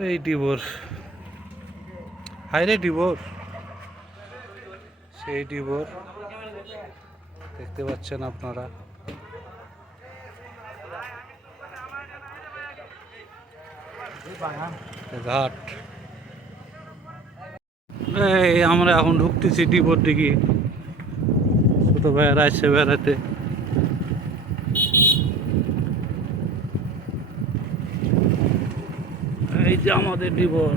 এই ডিবোর, হাইরে ডিবোর, সেই ডিবোর দেখতে পাচ্ছেন আপনারা। ঘাট, এই আমরা এখন ঢুকতেছি ডিবোর দিকে। ছোট ভাইয়েরা আসছে বেড়াতে। এই যে আমাদের ডিবোর।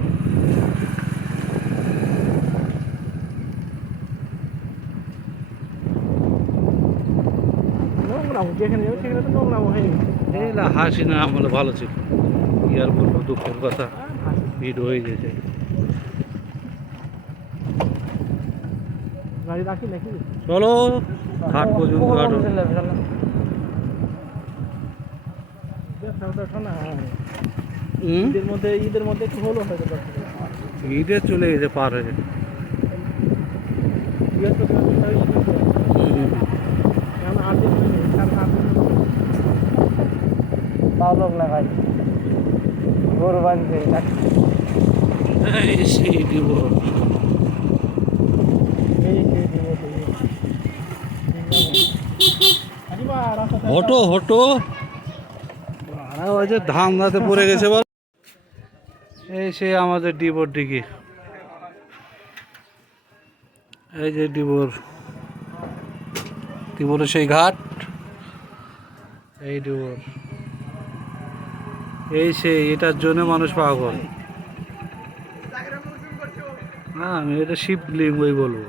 হাসি না আমলে ভালো ছিল, কি আর বলবো, দুঃখের কথা, ভিড় হয়ে গেছে। চলো ঘাট পর্যন্ত আরো। ঈদের মধ্যে একটু হলো, ঈদের চলে গেছে, পার হয়ে গেছে। লোক না ভাই, গরু বাঁধছে সেই দিব। হটো হটো ধামরাতে পড়ে গেছে বল। এই সে আমাদের ডিবোর দিকে, এই যে ডিবোর, ডিবোরের সেই ঘাট, এই ডিবোর, এই সেই, এটার জন্য মানুষ পাগল। না আমি এটা শিবলিঙ্গই বলবো।